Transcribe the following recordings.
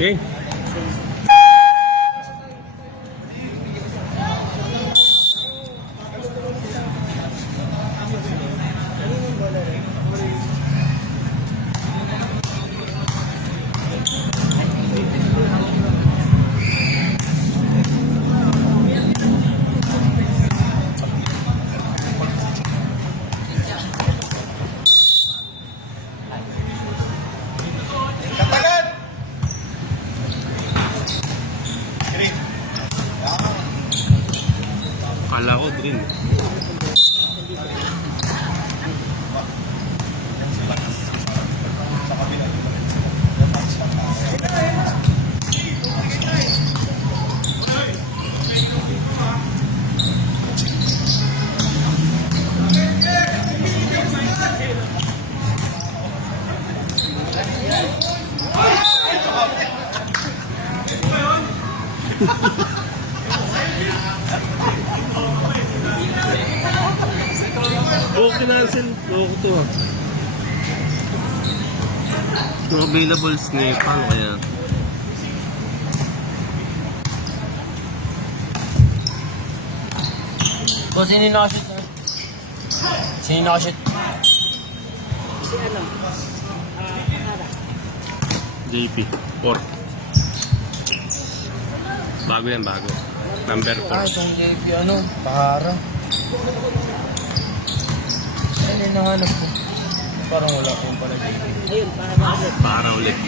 Okay. Kala ko green. Okay na sila. Okay to ah. No available snake. Paano kaya? So, sino yung nakashoot na? Sino yung nakashoot? Si ano? JP 4. Bago yan, bago. Number 4. Itong JP, ano? Tahara. Ano yung nahanap ko? Parang wala ko pala JP. Ayun, para bakit? Para ulit.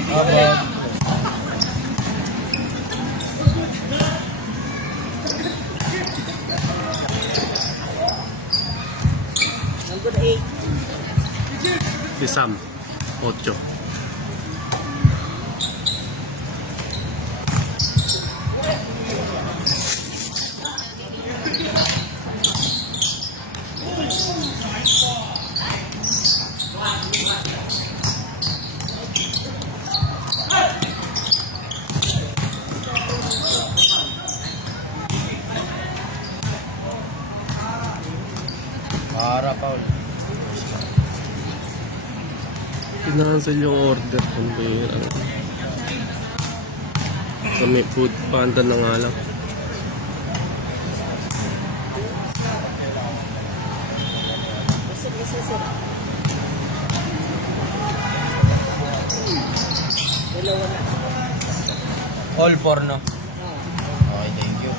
Number 8. Si Sam 8. Tahara, Paul. Kinansel yung order kung bihira. Sa may food panda na nga lang. Isa, sir. Dalawa na. All 4, no? Ah. Okay, thank you.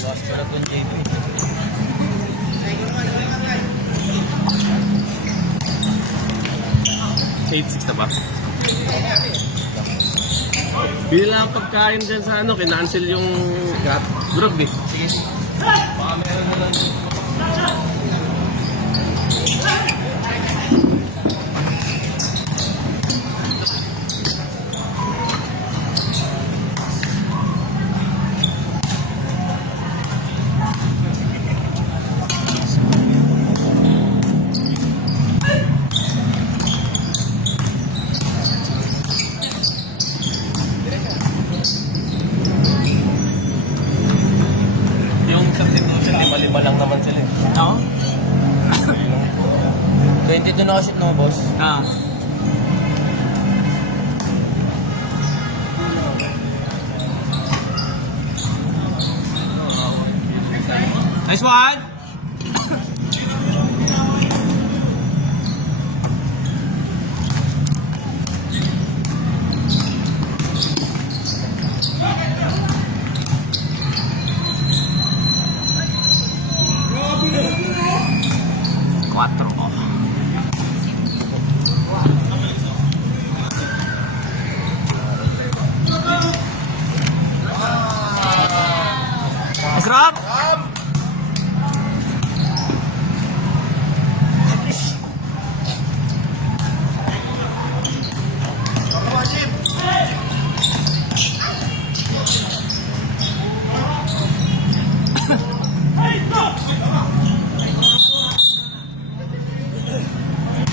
Last pala itong JP. 8-6 na ba? Bili lang ang pagkain dyan sa ano, kinancel yung group eh. Sige, sige. Baka meron na lang. Yung substitution, lima lang naman sila eh. Oo? 22 na kasi no, boss. Ah. Nice one! Drop!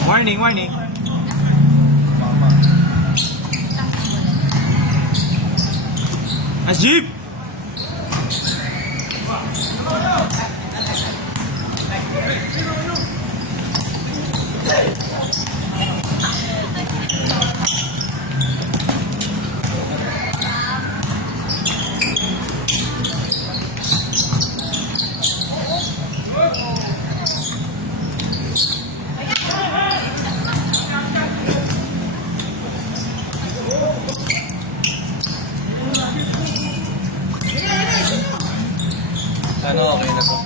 Warning, warning. Ajib! Ano, okay na to.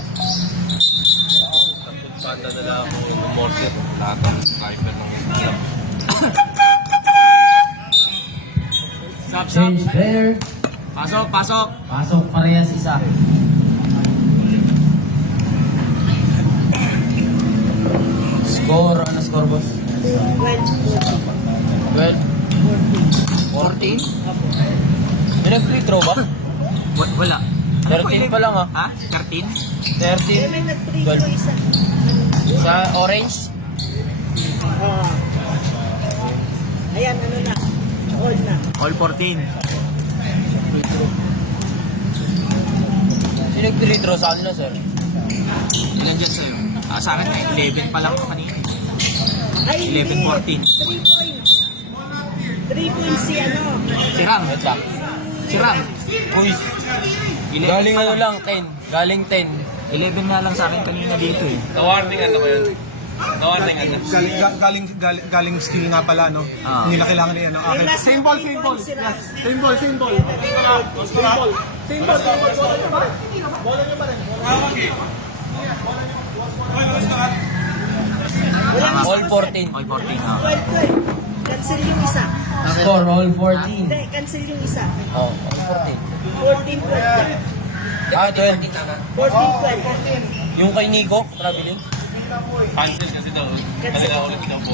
Panda na lang ako ng mortar. Lahat ng sniper ng ilang. Sap, sap. Change there. Pasok, pasok. Pasok parehas isa. Score, ano score boss? 12. 14? May nag-free throw ba? Wala. 13 pa lang ah. Ha? 13? 13. May nag-3 12. isa. Sa orange? Oo. Ayan, ano na. All na. All 14. Sino nag-free throw sa kanila sir? Ilan dyan sa'yo? Sa akin, 11 pa lang kanina. Ay, 11-14. 3 points. 3 points si ano. Si Ram. Wait lang. Si Ram. Uy, 11 galing pa ano lang, 10. Galing 10. 11 na lang sa akin kanina dito eh. Na-warning ano ba yun? Na-warning ano? Galing skill nga pala, no? Ah. Hindi na kailangan ni ano. May Okay. last Same ball, na 3 same ball. points sila. Yes. Same ball, same ball. Same ball. Same ball, same ball. Bola nyo pa rin. All 14. All 14 ha. 12. Cancel yung isa. Score, all 14. Hindi, cancel yung isa. Oh, all 14. 14-12. Ah, 12. 14-12. Yung kay Nico, traveling. Cancel kasi daw. Cancel. Kanila ulit daw po.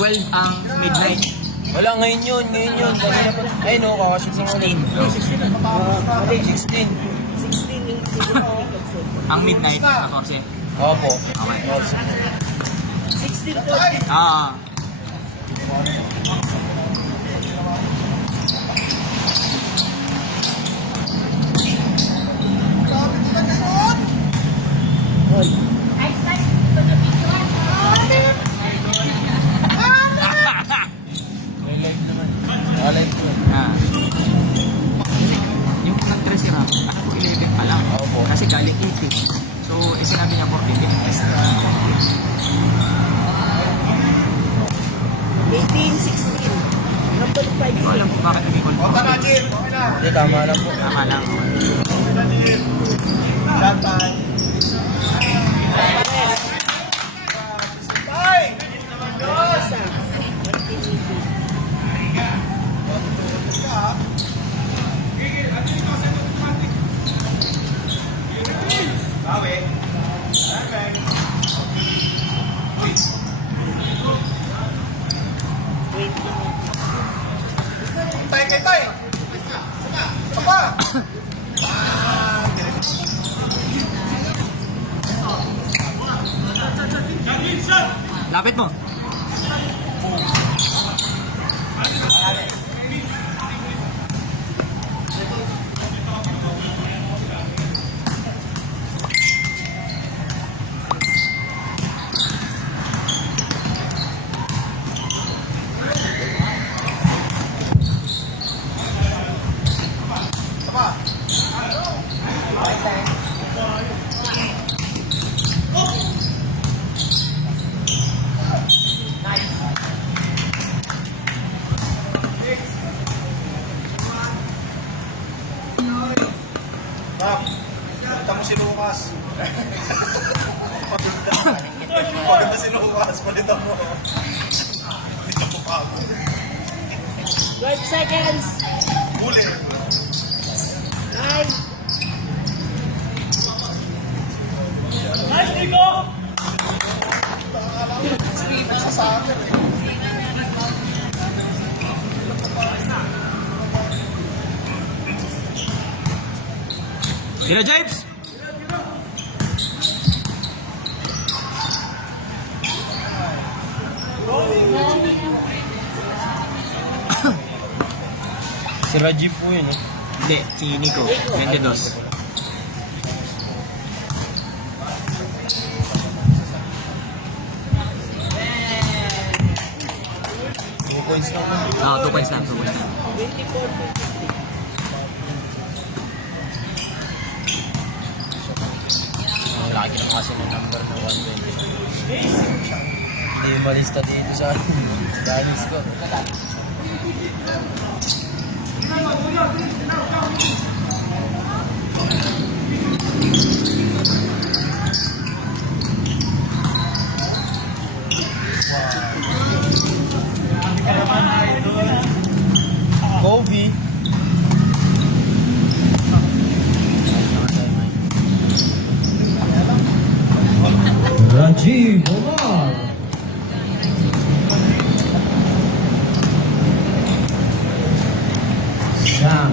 12 ang midnight. Wala, ngayon yun. Kanina pa. Ay no, kakashoot sa 16. 16. 16 yung cancel. Ang midnight, 14. Opo. Okay. 16-14. Ah. May live naman. Ah, live ko. Ah. Yung nag-dress si Ram, alam ko 11 pa lang. Opo. Kasi galing 80. So, sinabi niya 14 pinag-test. 18-16. Number 5. Ko alam kung bakit naging all 14. Hindi, tama lang po. Tama lang. Isa. 19-18. Wait. Lapit mo. Kita mo si Lucas. Maganda si Lucas. Palitan mo. Palitan mo pa ako. 12 seconds. Huli. 9, Tira, James! Si Rajiv po yun eh. Hindi, si Nico. 22. Points naman. 2 points lang, 2 points lang. 24. Ang laki ng kasi ng number na 120. Hindi malista dito sa dalis ko. Kobe. Rajiv Omar. Sam.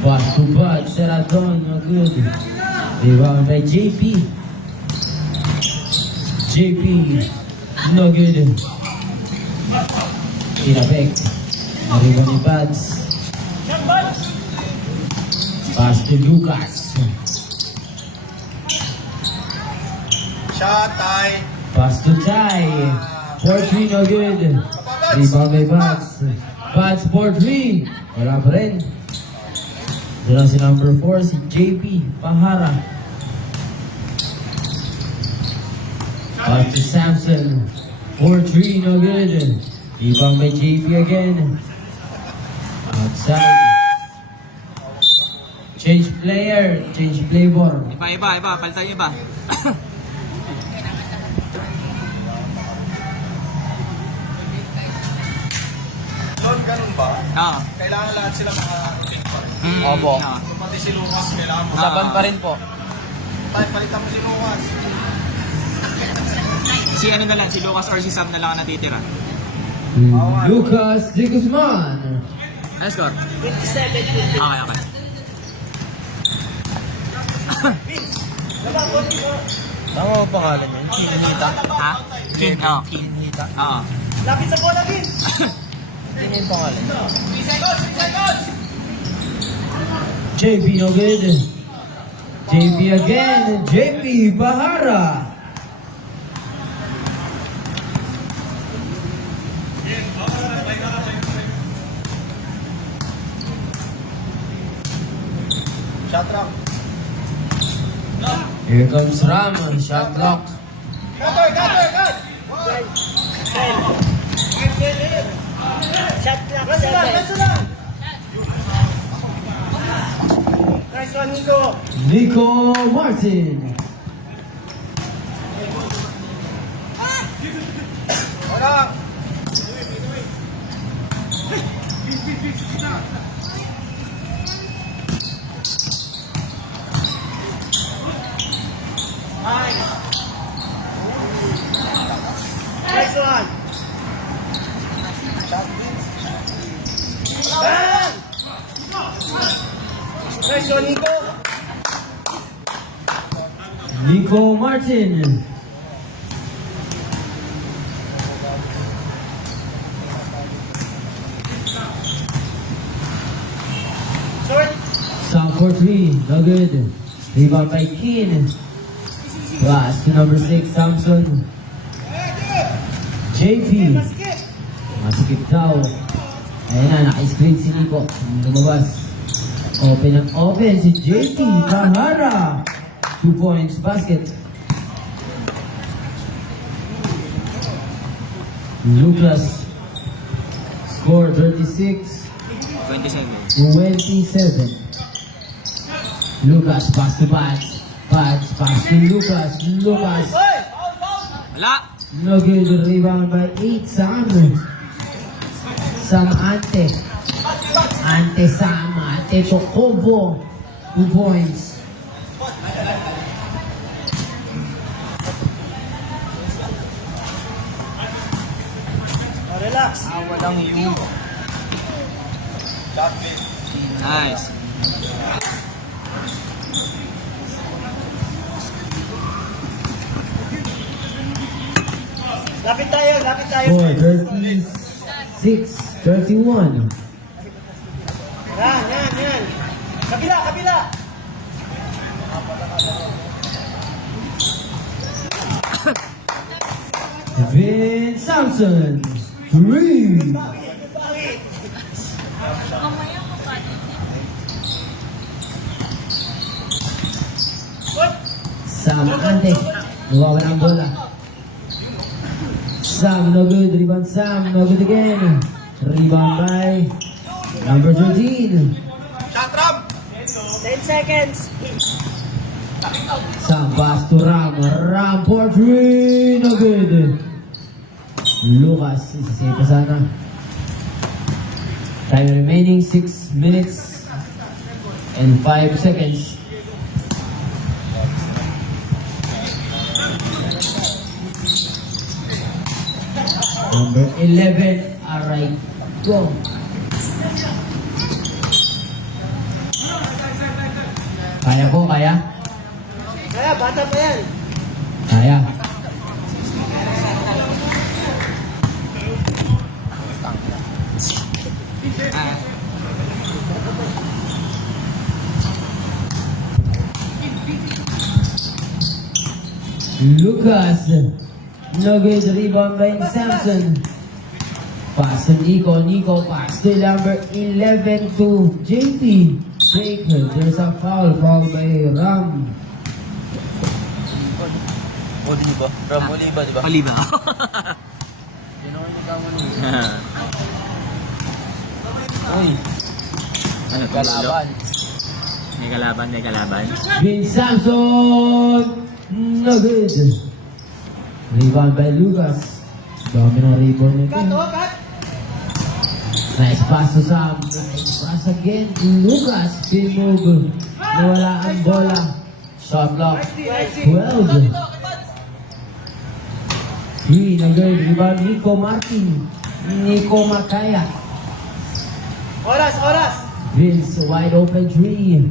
Pass to Bud, Seradon, no good. Rebound by JP. JP, no good. Tinabek. Rebound ni Buds. Pass to Lucas. Shot, tie. Pass to Ty. 4-3, no good. Rebound by Buds. Buds 4-3. Wala pa rin. Doon lang si number 4, si JP Pahara. Pass to Samson. 4-3, no good. Rebound by JP again. Outside. Change player. Change flavor. Iba. Palitan yung iba. Doon, ganun ba? Oo. Kailangan lahat sila maka-rotate pa rin. Opo. Oo. So, pati si Lucas, kailangan mo. Usapan pa rin po. Tayo, palitan mo si Lucas. Si ano na lang, si Lucas or si Sam na lang ang natitira. Lucas de Guzman. Ano score? 27. Okay. Tama ang pangalan niya. Kinita. Ha? King, oo. King. Kinita. Oo. Lapit sa bola, Vin. Hindi yung pangalan. JP no good. JP again. JP Bahara. Shot rock. Here comes Ram. Shot block. Cutter! Shot clock, Ganso 7. lang! Nice one, Nico. Nico Martin. Wala. Nice one. Bang! Nice one, Nico. Nico Martin. Short. Sam for 3. No good. Rebound by Keen. Pass to number 6, Samson. JP. Masikip. Masikip daw. Ayan na, naka-screen si Nico. Lumabas. Open ang open si JP Bahara. 2 points basket. Lucas score 36. 27. 27. Lucas pass to Bats. Bats pass to Lucas. Lucas. Wala! No good. Rebound by 8. Sam. Sam Ante. Ante Sam. Ante Tokobo. 2 points. Relax. Walang yung. Nice. Lapit tayo, lapit tayo. Score 36-31. Yan. Kabila, kabila. Vince Samson. 3. Sam Ante. Nawawala ang bola. Sam, no good. Rebound Sam, no good again. Rebound by number 13. 10 seconds. Sam pass to Ram. Ram for 3. No good. Lucas, isasave pa sana. Time remaining 6 minutes and 5 seconds. Number 11, alright, go. Kaya ko, kaya? Kaya, bata pa yan. Kaya. Lucas. No good. Rebound by Samson. Pass to Nico. Nico pass to number 11 to JP. Break. There's a foul. Foul by Ram. Oliva. Ram Oliva, di ba? Oliva. Yun ako yung nagkamali. Uy, Ano, kalaban. May kalaban. Vince Samson. No good. Rebound by Lucas. Dami ng rebound nito. Cut. Nice pass to Sam. Nice pass again. Lucas. Spin move. Nawala ang bola. Shot block. 12. 3 na good. Rebound Nico Martin. Nico Macaya. Oras. Vince wide open 3.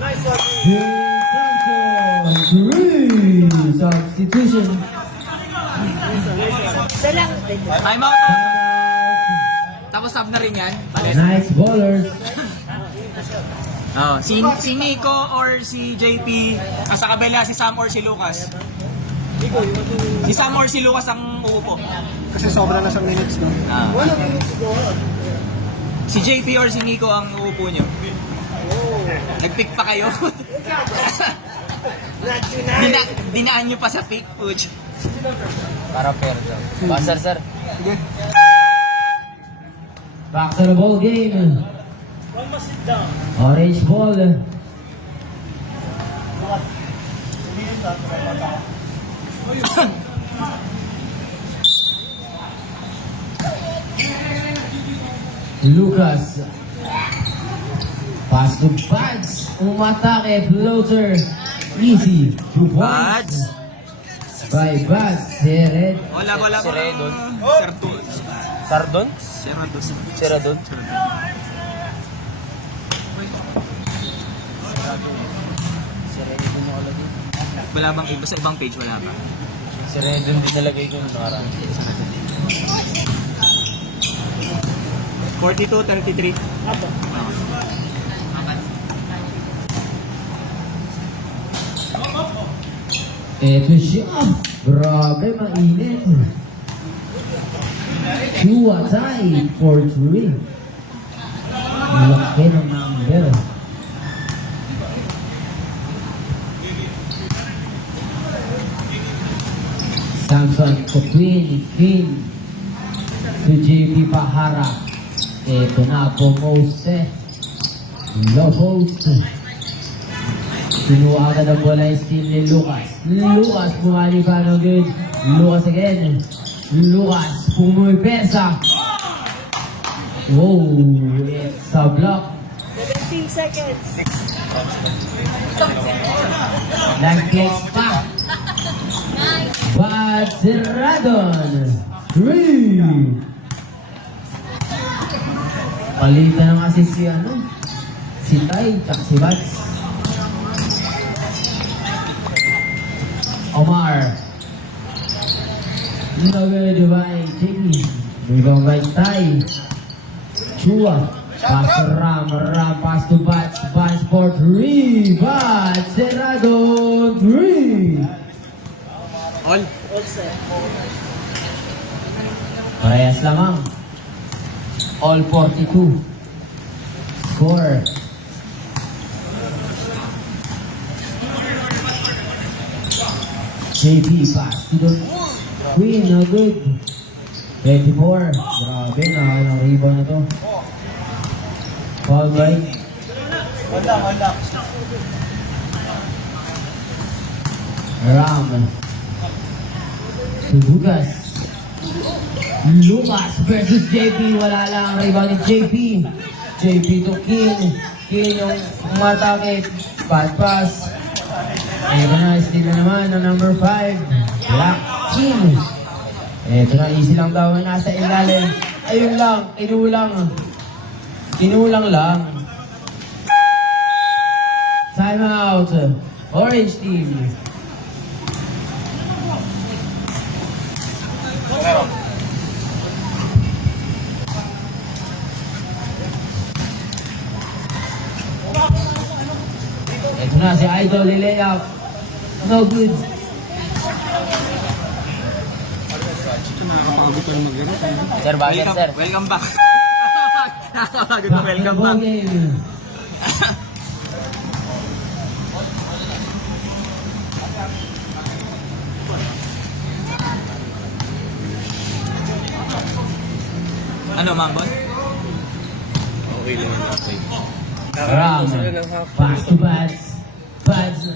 Nice one. Vince Samson. 3. Substitution. Isa lang. Time out. Tapos sub na rin yan. Nice ballers. Oh, si Nico or si JP, sa kabila si Sam or si Lucas. Si Sam or si Lucas ang uupo. Kasi sobra na sa minutes, no? Ah. One minutes to go. Si JP or si Nico ang uupo nyo. Nag-pick pa kayo. Not tonight. Dinaan nyo pa sa pick, Puch. Para fair daw. Pasar, sir. Back to the ball game. Orange ball. Lucas. Pass to Buds. Umatake. Floater. Easy. 2 points. Buds. By Buds. Seret. Wala ko lang. Seredon. Serdon. Sardon? Seradon. Seradon? Seredon yung kalagay. Wala bang iba sa ibang page? Wala ba? Seredon din nalagay ko nung nakaraan. 42-33. Apo. Eto siya. Grabe, mainit. Chua tie for 3. Laki ng number. Samson to Queen. Queen to JP Pahara. Eto na po poste. Low post. Kinuha agad ang bola yung steal ni Lucas. Lucas bumali pa no good. Lucas again. Lucas pumupersa. Wow, it's a block. 17 seconds. Nag-flex pa. But Seradon. 3. Palitan ng assist si ano? Si Tay, tsaka si Bats. Omar. No good by JP. Rebound by Tay. Chua. Pass to Ram. Ram pass to Bats. Bats for 3. Bats. Cerrado. 3. All. Parehas lamang. All 42. Score. JP pass to the Queen. No good. 24. Grabe, nakakailang rebound na to. Foul by Wala. Ram. Subugas. Lucas versus JP. Wala lang ang rebound ni JP. JP to King. King yung umatake. Bad pass. Ito na, steal na naman ng number 5. Black King. Ito na, easy lang daw. Nasa ilalim. Ayun lang, Tinulang lang. Time out. Orange team. Ito na si Idol, layup. No good. Sir, bakit sir? Welcome back. Nakakapagod na welcome back. Game. Ano, Mambon? Okay lang yun. Okay. Ram. Pass to Bats. Bats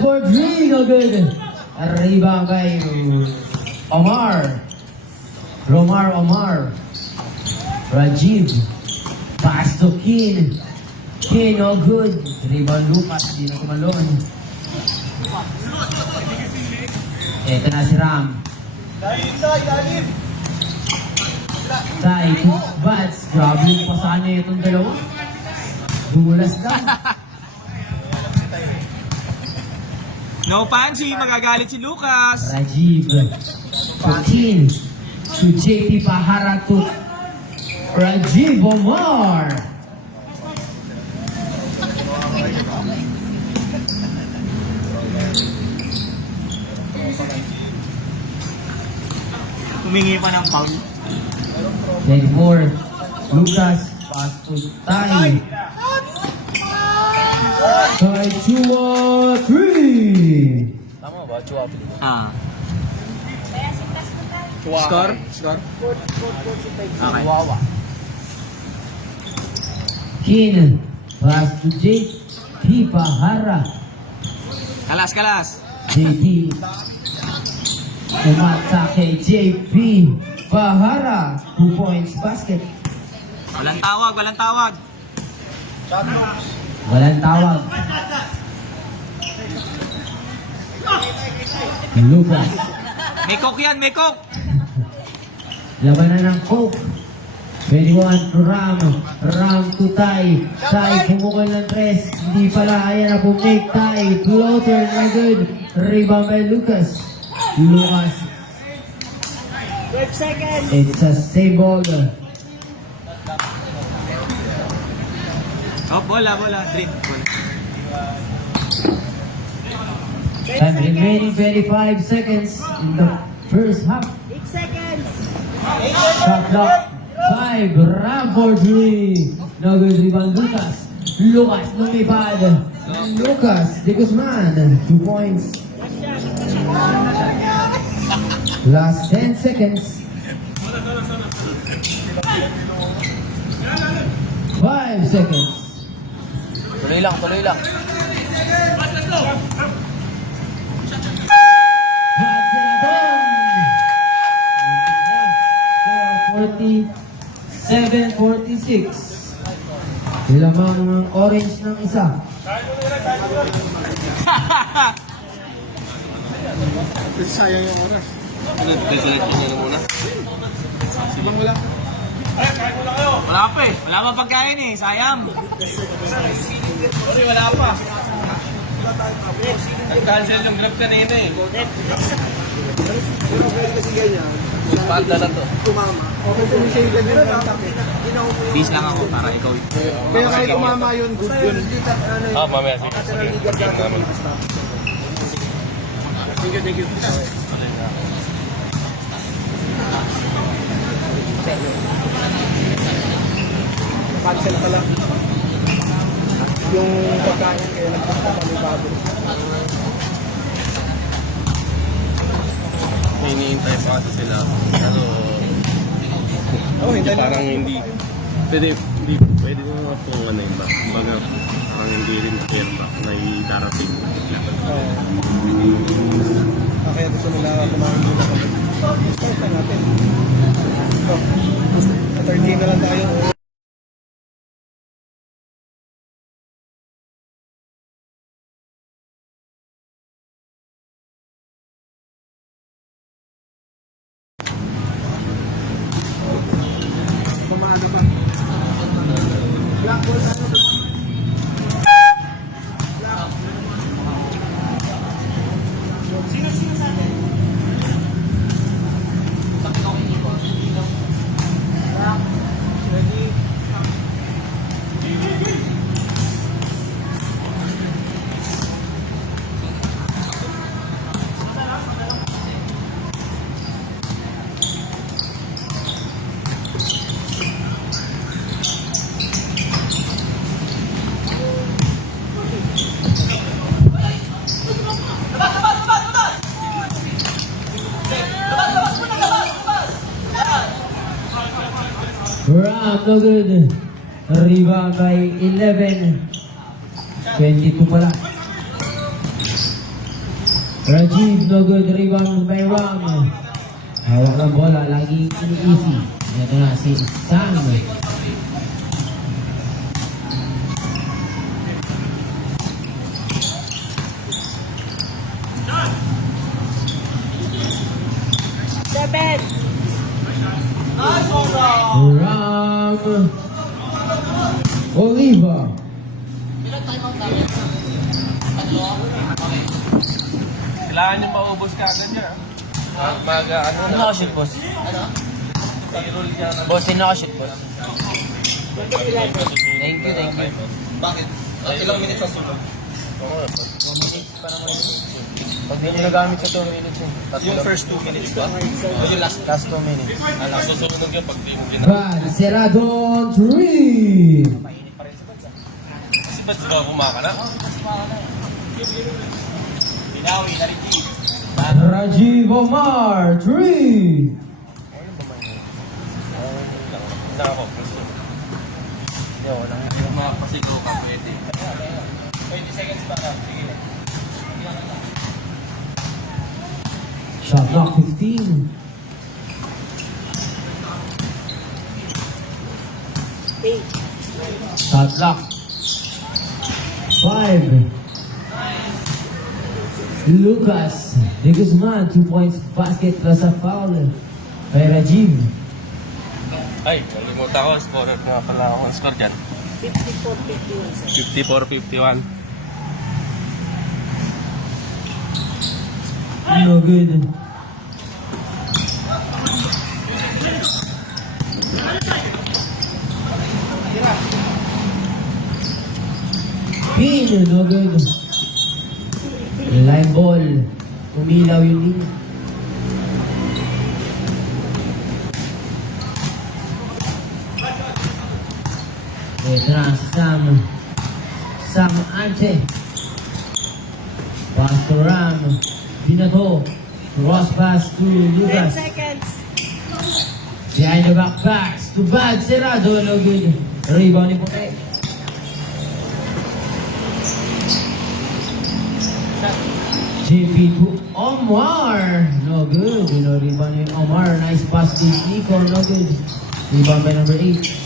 for 3. No good. Rebound kay Omar. Omar. Rajiv. Pass to Kin. Kin, no good. Rebound Lucas. Di na kumalon. Ito na si Ram. Dalim. Tay, Bats. Grabe yung pasahan niya itong dalawa. Dumulas lang. No fancy, magagalit si Lucas. Rajiv. 14. To JP Pahara to Rajiv Omar. Humingi pa ng foul. 24. Lucas. Pass to Tay. Tay, 2-3. Tama ba? Chua. Ah. Score? Okay. Wawa. Kin. Pass to JP Pahara. Kalas. JP. Umatake JP Pahara. 2 points basket. Walang tawag. Walang tawag. Lucas. May coke yan, may coke. Labanan ng Coke. 21 to Ram. Ram to Tay. Tay pumukol ng 3. Hindi pala. Ayan na pumake Tay. Floater na good. Rebound by Lucas. 12 seconds. It's a save ball. Oh, bola. Drink. Bola. Time remaining 25 seconds in the first half. 8 seconds. Shot clock. 5. Ram for 3. No good rebound Lucas. Lucas lumipad. Lucas de Guzman. 2 points. Last 10 seconds. 5 seconds. Tuloy lang. That's 47-46. Lamang ng orange ng isa. Sayang yung oras. Ano, deselect ko na muna. Ibang wala. Wala pa eh. Wala pa pagkain eh. Sayang. Sorry, wala pa. Nag-cancel yung grab kanina eh. Kasi ganyan. Panda na to. Tumama. Okay, kung siya yung ganyan lang. Bis lang ako para ikaw. Kaya kahit tumama yun, good yun. Mamaya sige. Thank you. Cancel pala. Yung pagkain kaya nagpunta kami bago. May iniintay pa kasi sila. Pero parang hindi. Pwede mo nga pong ano yun ba? Kumbaga parang hindi rin clear ba na idarating. Kaya gusto nila kumain muna kami. Start na natin. 13 na lang tayo. Kumano ba? Black ball, ano ba? Ram, no good. Rebound by 11. 22 pala. Rajiv, no good. Rebound by Ram. Hawak ng bola, lagi ini-easy. Ito na si Sam. Seven. Ram. Oliva. Kailangan yung maubos ka agad niya. Maga ano Sino nakashoot, boss? Boss, sino nakashoot, boss? Thank you. Bakit? Ilang minutes sa sunod? 2 minutes pa naman yun. Pag di nyo nagamit sa 2 minutes yun. Yung first 2 minutes ba? O yung last? Last 2 minutes. Susunod yung pag di mo ginagawa. Bad, Cerrado, 3. Kasi ba't di ba kumakana? Rajiv Omar, 3. Hindi ako. Hindi, wala. Makapasigaw ka pwede. 20 seconds pa ka. Sige. Shot clock 15. Eight. Shot clock 5. Lucas de Guzman, 2 points basket plus a foul kay Rajiv. Ay, nalimutan ko. Scorer nga pala ako. Ang score dyan? 54-51, sir. 54-51. No good. Pin, no good. Line ball. Umilaw yung linya. Ito na si Sam Ante. Pass to Ram. Binato. Cross pass to 10 Lucas. seconds. Behind the back pass to Bad Cerrado. No good. Rebound ni Puti. JP to Omar. No good. No rebound ni Omar. Nice pass to Nico. No good. Rebound by number 8.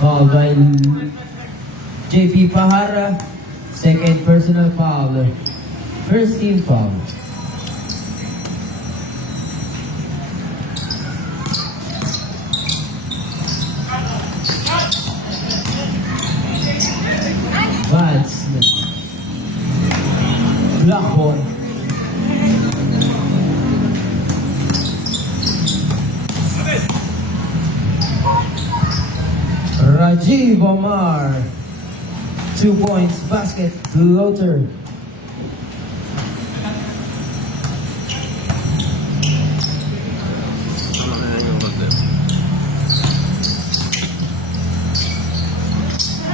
Foul by JP Pahara. Second personal foul. First team foul. Vance. Block ball. Rajiv Omar. 2 points, basket, floater. Tama na yung order.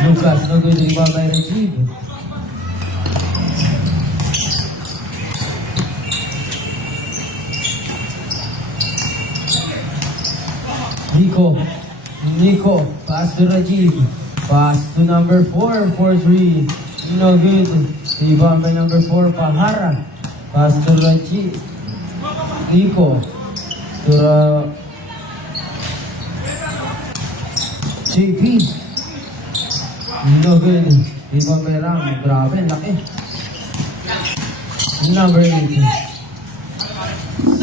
Lucas, no good rebound by Rajiv. Nico, pass to Rajiv. Pass to number 4, 4-3. No good. Rebound by number 4, Pahara. Pass to Rajiv. Nico. To JP. No good. Rebound by Ram. Grabe, laki. Number 8.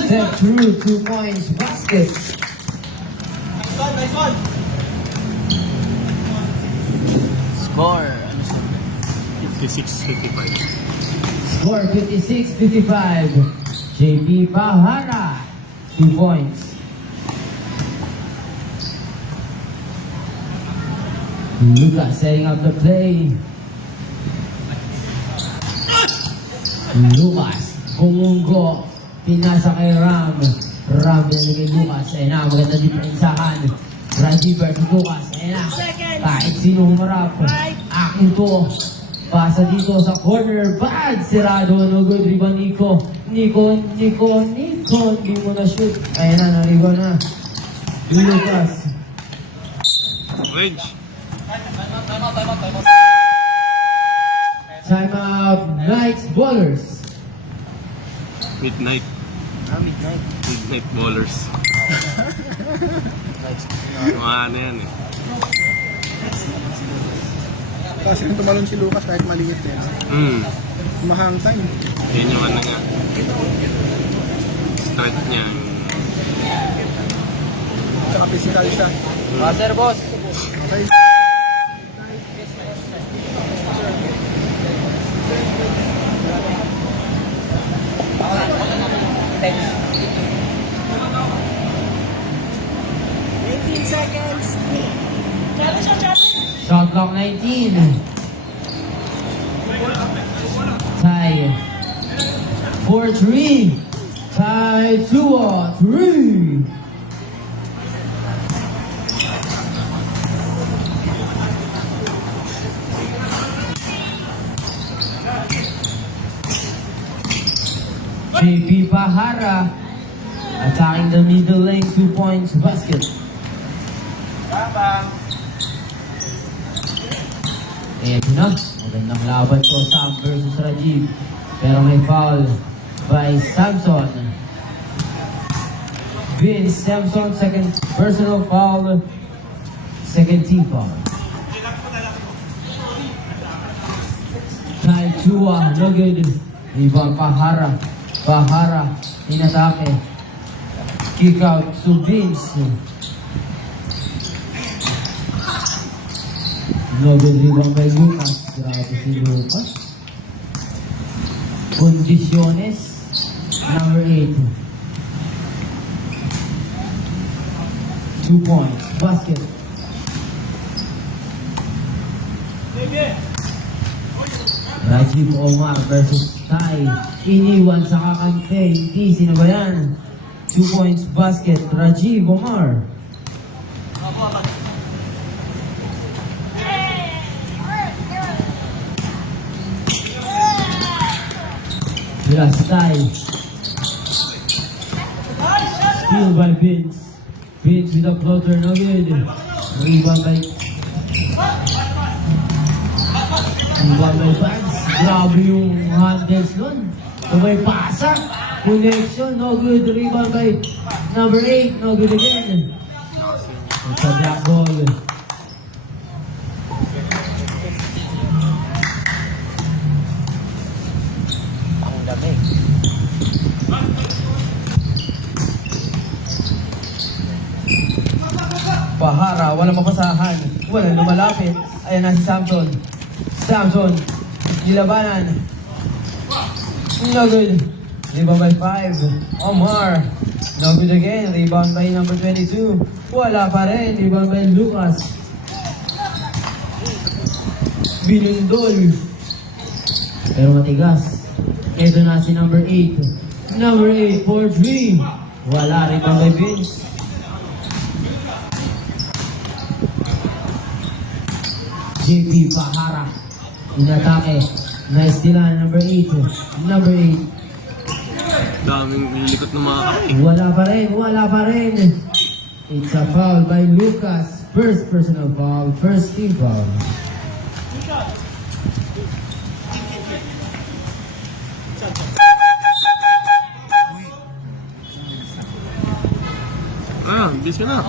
Step through, 2 points, basket. Nice one. Score. 56-55. Score 56-55. JP Pahara. 2 points. Lucas setting up the play. Lucas. Bumungo. Pinasa kay Ram. Ram pinali kay Lucas. Ayun na, maganda diferensahan. Rajiv versus Lucas. Ayun na. Seconds. Kahit sino humarap. Akin to. Pasa dito sa corner. Bad. Sirado. No good. Rebound Nico. Nico. Hindi mo na shoot. Ayun na. Nariban na. Lucas. Range. Time out. Knights Ballers. Midnight. Midnight. Midnight ballers. Mga ano yan eh. Kasi nung tumalon si Lucas kahit maliit eh. Mahang time. Yan yung ano nga. Strength niya. Tsaka physical siya. Passer, boss. Okay. 19 seconds. Shot clock 19. Tie. 4-3. Tie 2-3. JP Pahara attacking the middle lane, 2 points, basket. Eto na, magandang laban to, Sam versus Rajiv. Pero may foul by Samson. Vince Samson, second personal foul, second team foul. Tie Chua, no good. Rebound Pahara, inatake. Kick out to Vince. No good rebound by Lucas. Grabe si Lucas. Condiciones. Number 8. 2 points. Basket. Rajiv Omar versus Tai. Iniwan sa kakante. Hindi sinabayan. 2 points basket. Rajiv Omar. Last Tai. Steal by Vince. Vince with a floater. No good. Rebound by Vance. Grabe yung handles nun. May pasa. Connection. No good. Rebound by number 8. No good again. It's a black ball. Ang lamig. Pahara, walang mapasahan. Walang lumalapit. Ayan na si Samson. Samson, nilabanan. No good. Rebound by 5. Omar. No good again. Rebound by number 22. Wala pa rin. Rebound by Lucas. Binundol. Pero matigas. Ito na si number 8. Number 8 for 3. Wala. Rebound by Vince. JP Pahara. Inatake. Nice nila. Number 8. Number 8. Daming nilikot ng mga kamay. Wala pa rin. Wala pa rin. It's a foul by Lucas. First personal foul. First team foul. Bilis ka na.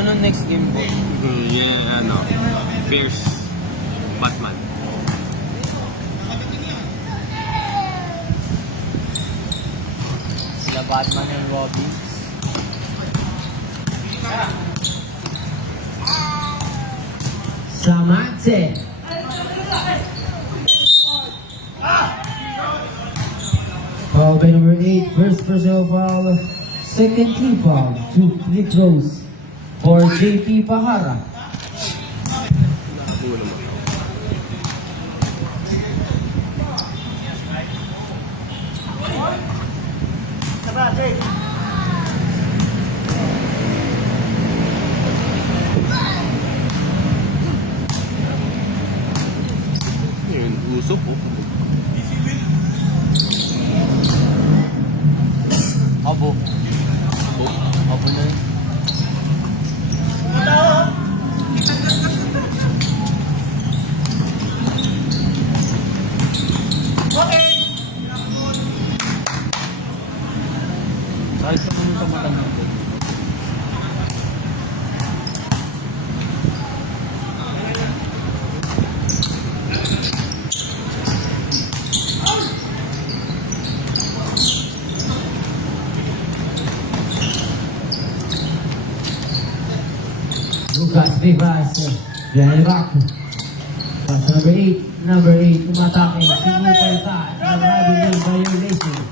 Anong next game po? Yeah, Bears. Batman. Sila Batman and Robin. Samanthe. Foul by number 8. First personal foul. Second team foul. 2 free throws for JP Pahara. Ulo mo. Tara, Jay. Yun, usok po. Abo. Abo na yun. Kahit sa mga kamatang Lucas, big pass. Behind the back. Pass to number 8. Number 8, umatake. Single palta. Narabi by your racing.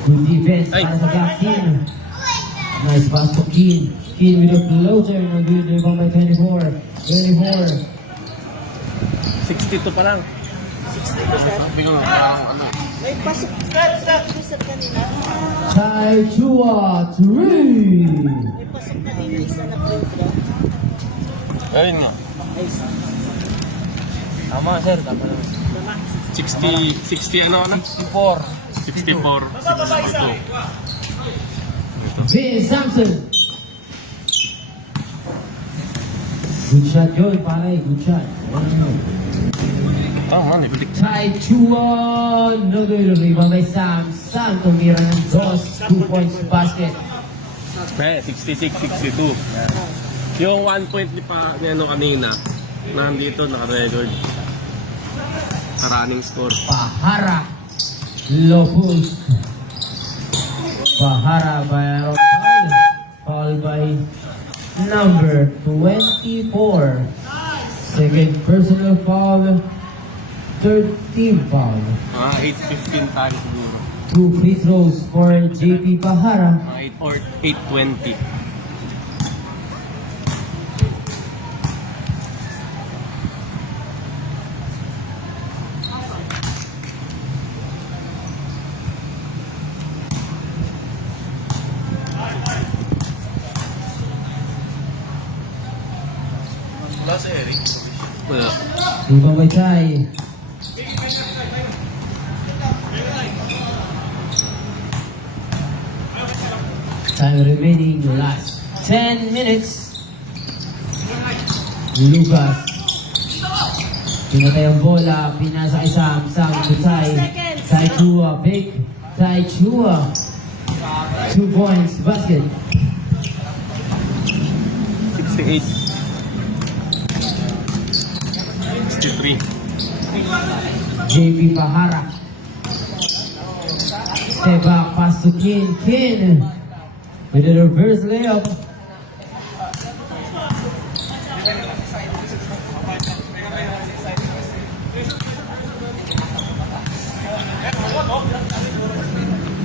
Good defense para sa back team. Nice pass to Keen. Keen with a floater. No good. Rebound by 24. 24. 62 pa lang. 60%. Sabi ko nga, parang May pasok. Pasok kanina. Tai Chua 3. May pasok kanina isa na free throw. Ayun nga. Ay, Tama sir, tama naman. 60 ano na? 64. 64. 62. Vince Samson. Good shot yun, pare. Good shot. Tama, nikulik. Tai Chua. No good. Rebound by Sam. Sam tumira ng dos. 2 points basket. 66, 62. Yung 1 point ni kanina, nandito, naka-record. Running score. Pahara. Low post. Pahara by Aaron Paul. Foul by number 24. Second personal foul. Third team foul. 8:15 tayo siguro. 2 free throws for JP Pahara. 8 or 8:20. Wala. Rebound by Tai. Time remaining, last 10 minutes. Lucas. Pinatay ang bola, pinasa kay Sam to Ty. Ty Chua, pick. Ty Chua. 2 points, basket. 68. 63. JP Pahara. Step back, pass to Kin. Kin with a reverse layup.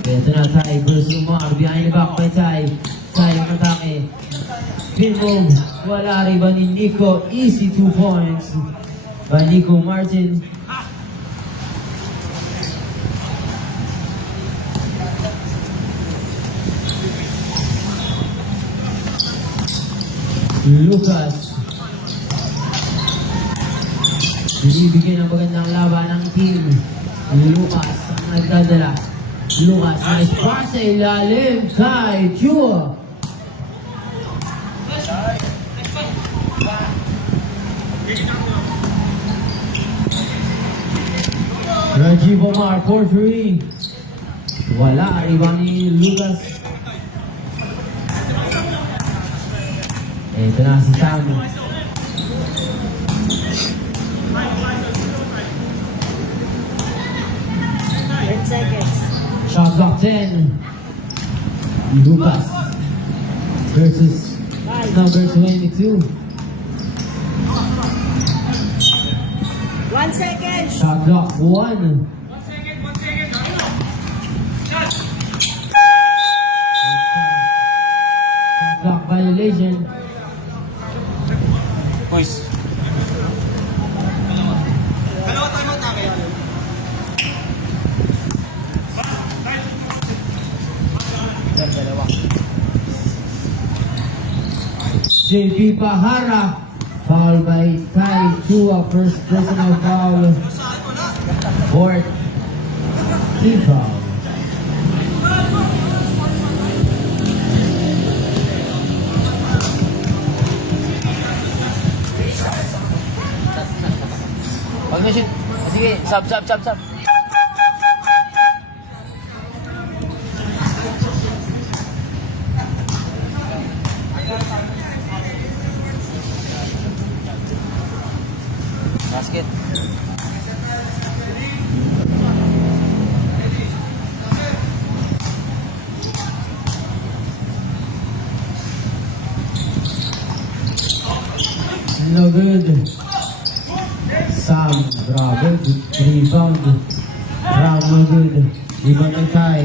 Ito na Ty versus Umar. Behind the back by Ty. Ty ang atake. Pin move. Wala rin ba ni Nico? Easy 2 points by Nico Martin. Lucas. Binibigyan ng magandang laban ng team. Lucas ang nagdadala. Lucas, nice pass sa ilalim. Ty Chua. Rajiv Omar, 4-3. Wala, iba ni Lucas. Ito na si Sam. 10 seconds. Shot clock 10. Lucas versus number 22. 1 second. Shot clock 1. Shot clock violation. Boys. Dalawa tayo mag-nakit. JP Pahara. Foul by Ty Chua. First personal foul. Fourth. Team foul. Pag na-shoot. Sige, sub. Basket. No good. Sam, grabe. Rebound. Brown, no good. Rebound ng Ty.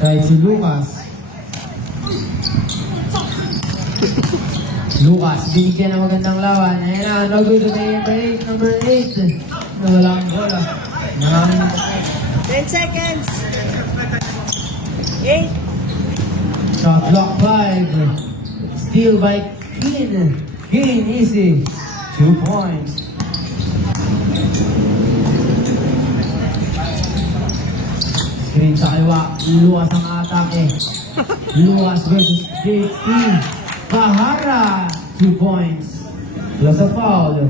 Ty si Lucas. Lucas, binigyan ng magandang lawan. Ayan na, no good. Number 8. Nawala ang bola. Maraming 10 seconds. 8. shot clock 5. Steal by Kin. Kin, easy. 2 points. Screen sa kaliwa. Luwas ang atake. Luwas versus JP Pahara. 2 points. Plus a foul.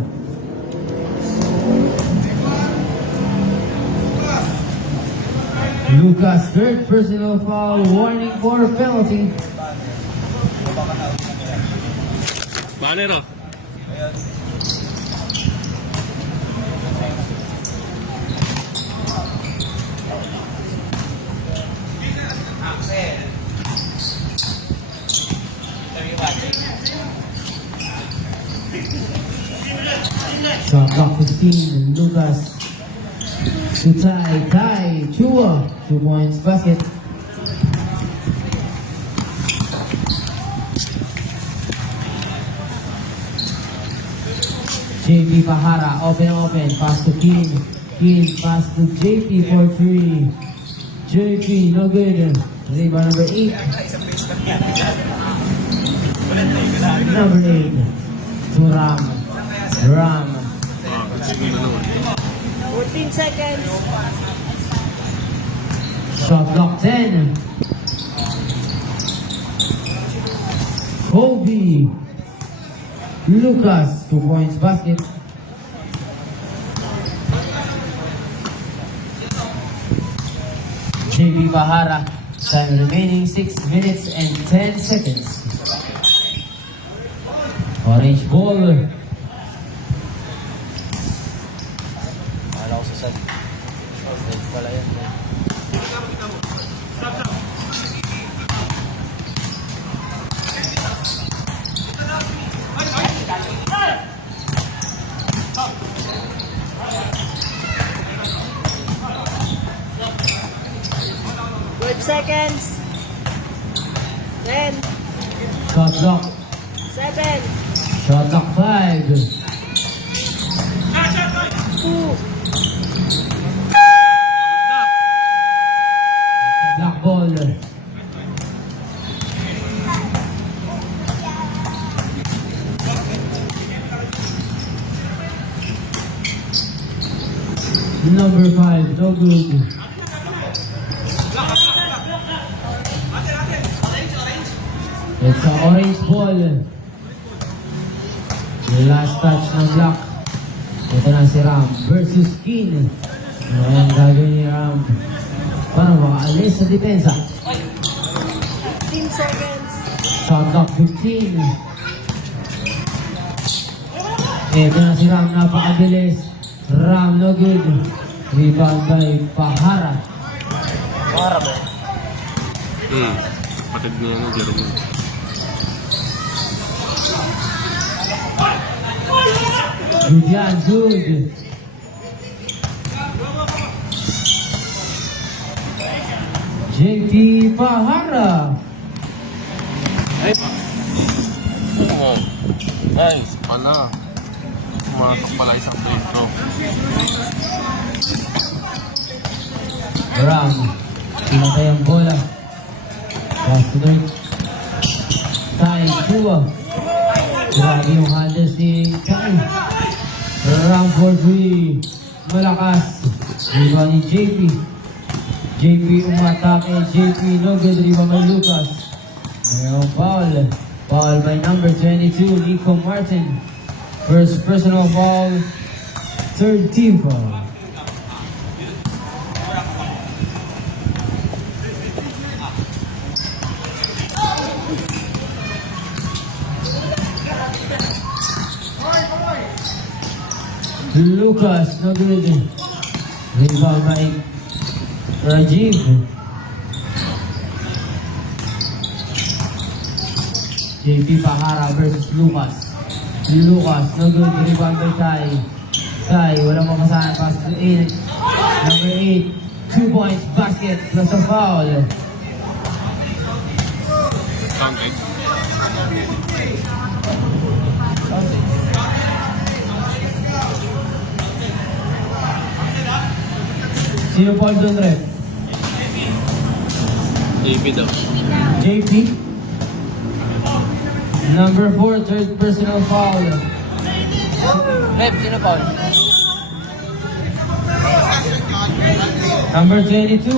Lucas, third personal foul. Warning for penalty. Banero. Shot clock 15. Lucas to Ty Chua. 2 points basket. JP Pahara, open. Pass to Kin. Kin, pass to JP for 3. JP, no good. Rebound number 8. Number 8. To Ram. 14 seconds. Shot clock 10. Kobe. Lucas, 2 points basket. JP Bahara. Time remaining 6 minutes and 10 seconds. Orange ball. Akala ko sa sad. Red pala yan. Seconds. 10, Shot clock. 7, Shot clock 5. 2, Black ball. Number 5, no good. It's a orange ball. Last touch ng block. Ito na si Ram versus Keen. Ano kaya ang gagawin ni Ram para makaalis sa depensa? 15 seconds. Shot clock 15. Ito na si Ram, napakabilis. Ram no good. Rebound by Pahara. Para ba? Patid niya ng Jerome. Good yan, good. JP Pahara. Oh, nice. Pana. Pumasok pala isang dito. Ram. Pinatay ang bola. Pass to the Tay Chua. Grabe yung handles ni Kai. Ram for 3. Malakas. Riba ni JP. JP umatake. JP no good. Riba may Lucas. Mayroong foul. Foul by number 22, Nico Martin. First personal foul. Third team foul. Lucas, no good. Rebound by Rajiv. JP Pahara versus Lucas. Lucas, no good. Rebound by Tai. Tai, walang mapasahan. Pass to 8. Number 8. 2 points, basket, plus a foul. Counting. Sino Paul doon, Rep? JP daw. JP. Number 4, third personal foul. Rep, sino pa? Number 22,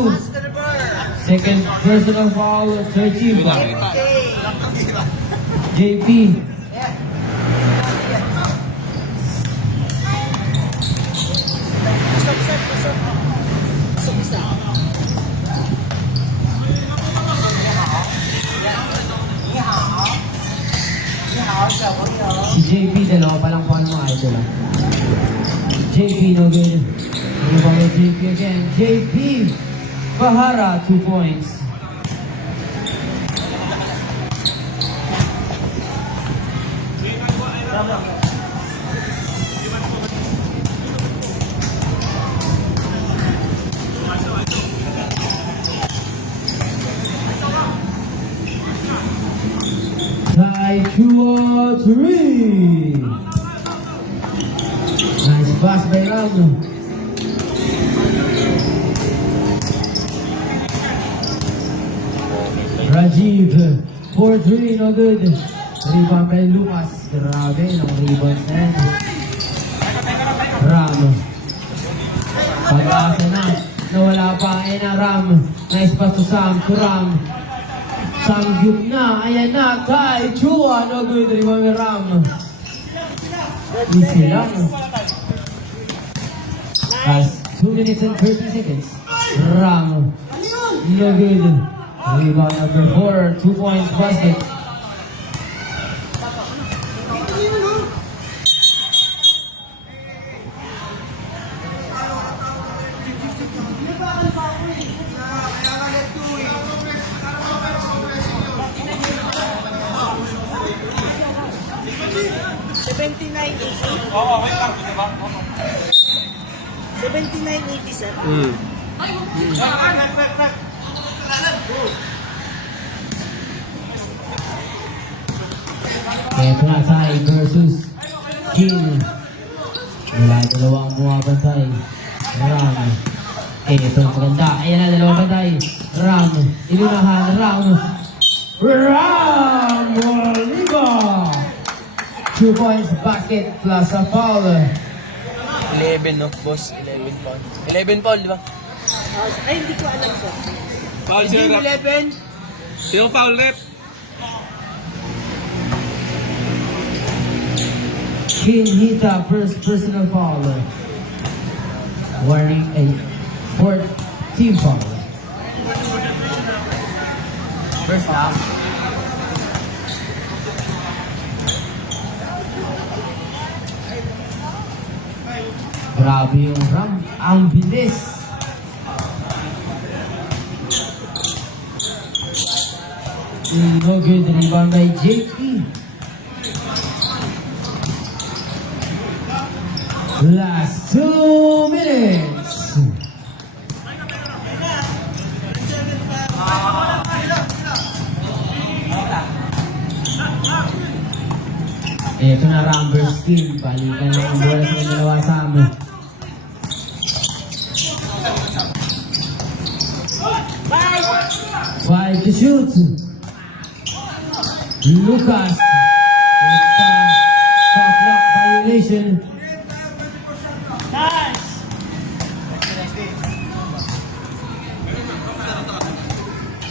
second personal foul, 13 foul. JP. Si JP, dalawa pa lang po ang mga idol. JP, no good. Rebound by JP again. JP Pahara, 2 points. Tai Chua 3. Nice pass by Ram. Rajiv, 4-3, no good. Rebound by Lucas. Grabe, ng rebounds na yan. Ram. Pag-asa na. Nawala pa. Ayan na Ram. Nice pass to Sam. To Ram. Sangyup na. Ayan na. Tai Chua, no good. Rebound by Ram. Easy lang. Last 2 minutes and 30 seconds. Ram. no good. Rebound number 4, 2 points basket. Oo, wait lang, di ba? 79.80 sir. Ito na Tay versus King. Wala dalawang bumabantay. Ram. Ito maganda. Ayan na dalawang bantay. Ram. Ilunahan. Ram. Ram! Waliba! 2 points basket plus a foul. 11 no, boss. 11 foul. 11 foul, di ba? Ay, hindi ko alam sir. Foul sino rep? 11. Sino foul rep? King Hita first personal foul. Warning a fourth team foul. First half. Grabe yung Ram. Ang bilis. No good. Rebound by JP. Last 2 minutes. Ito na Rambers team. Balikan lang ang bola sa dalawa sa amin. 5 to shoot. Lucas. With a shot clock violation.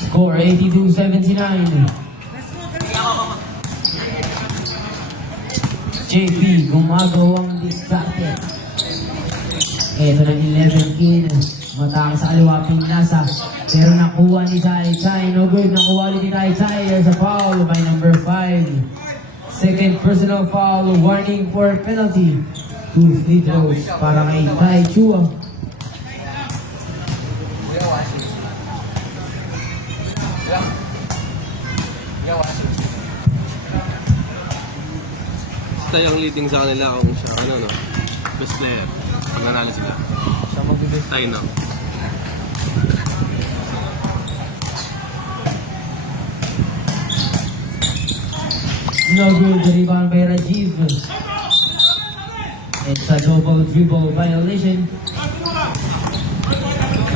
Score 82-79. JP gumagawang diskarte. Ito na 11 kin. Matang sa kaliwa pinasa. Pero nakuha ni Tai Tai. No good. Nakuha ni Tai Tai. There's a foul by number 5. Second personal foul. Warning for penalty. 2 free throws para kay Tai Chua. Basta yung leading sa kanila kung siya, ano, no? Best player. Pag nanalo sila. Siya magbibigay. Tayo na. No good. Rebound by Rajiv. It's a double dribble violation.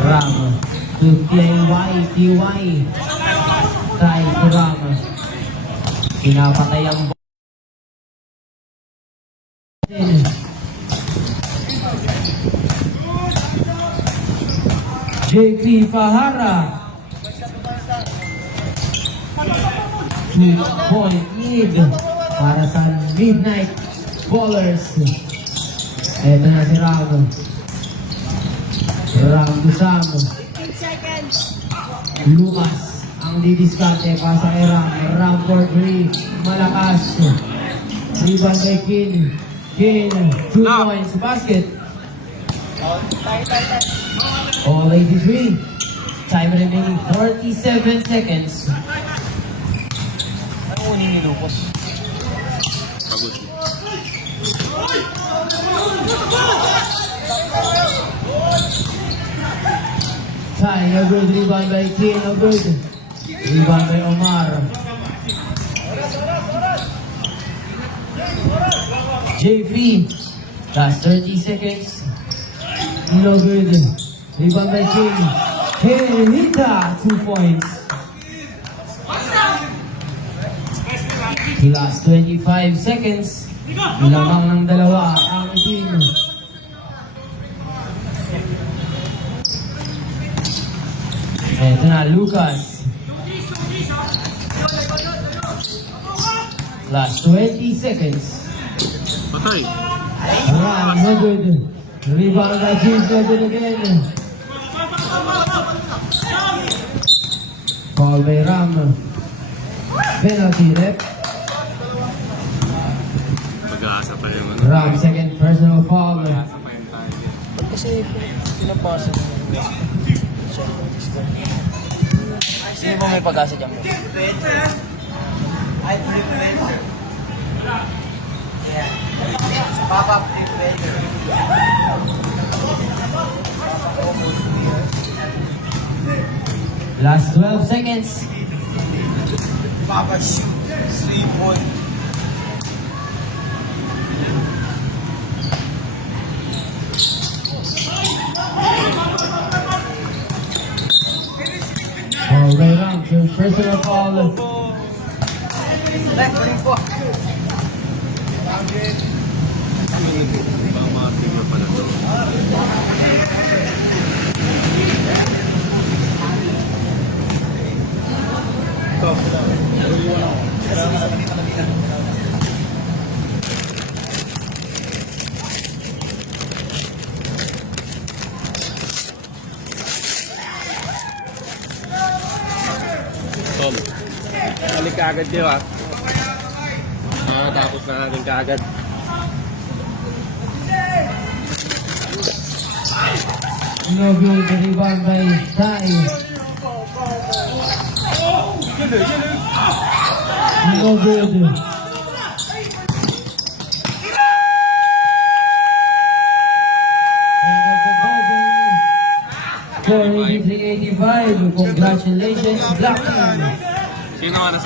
Ram to TY. Try to Ram. Pinapatay ang JP Pahara. 2-point lead para sa Midnight Ballers. Ito na si Ram. Ram to Sam. 15 seconds. Lucas ang didiskarte pa sa Ram. Ram for 3. Malakas. Rebound kay Kin. Kin. 2 points basket. All 83. Time remaining 47 seconds. Ano unin ni Lucas? Pagod. Time, no good. Rebound by Kin. No good. Rebound by Omar. JP. Last 30 seconds. No good. Rebound by King. Kenita, 2 points. The last 25 seconds. Lamang ng dalawa ang team. Ito na, Lucas. Last 20 seconds. Patay. Run, no good. Rebound by James, no good again. Foul by Ram. Penalty rep. Mag-aasa pa yung ano. Ram, second personal foul. Mag-aasa pa yung target. Ba't kasi pinapasa mo yung sino ba may pag-asa dyan bro? Last 12 seconds. Papa shoot. 3-point. Foul by Ram, third personal foul. Baka makatigil pa na to. Tom, balik ka agad yun ha. Tapos na natin kaagad. No good. Rebound by Tai. No good. Score 83-85. Congratulations, Black Team. Sino ka nasa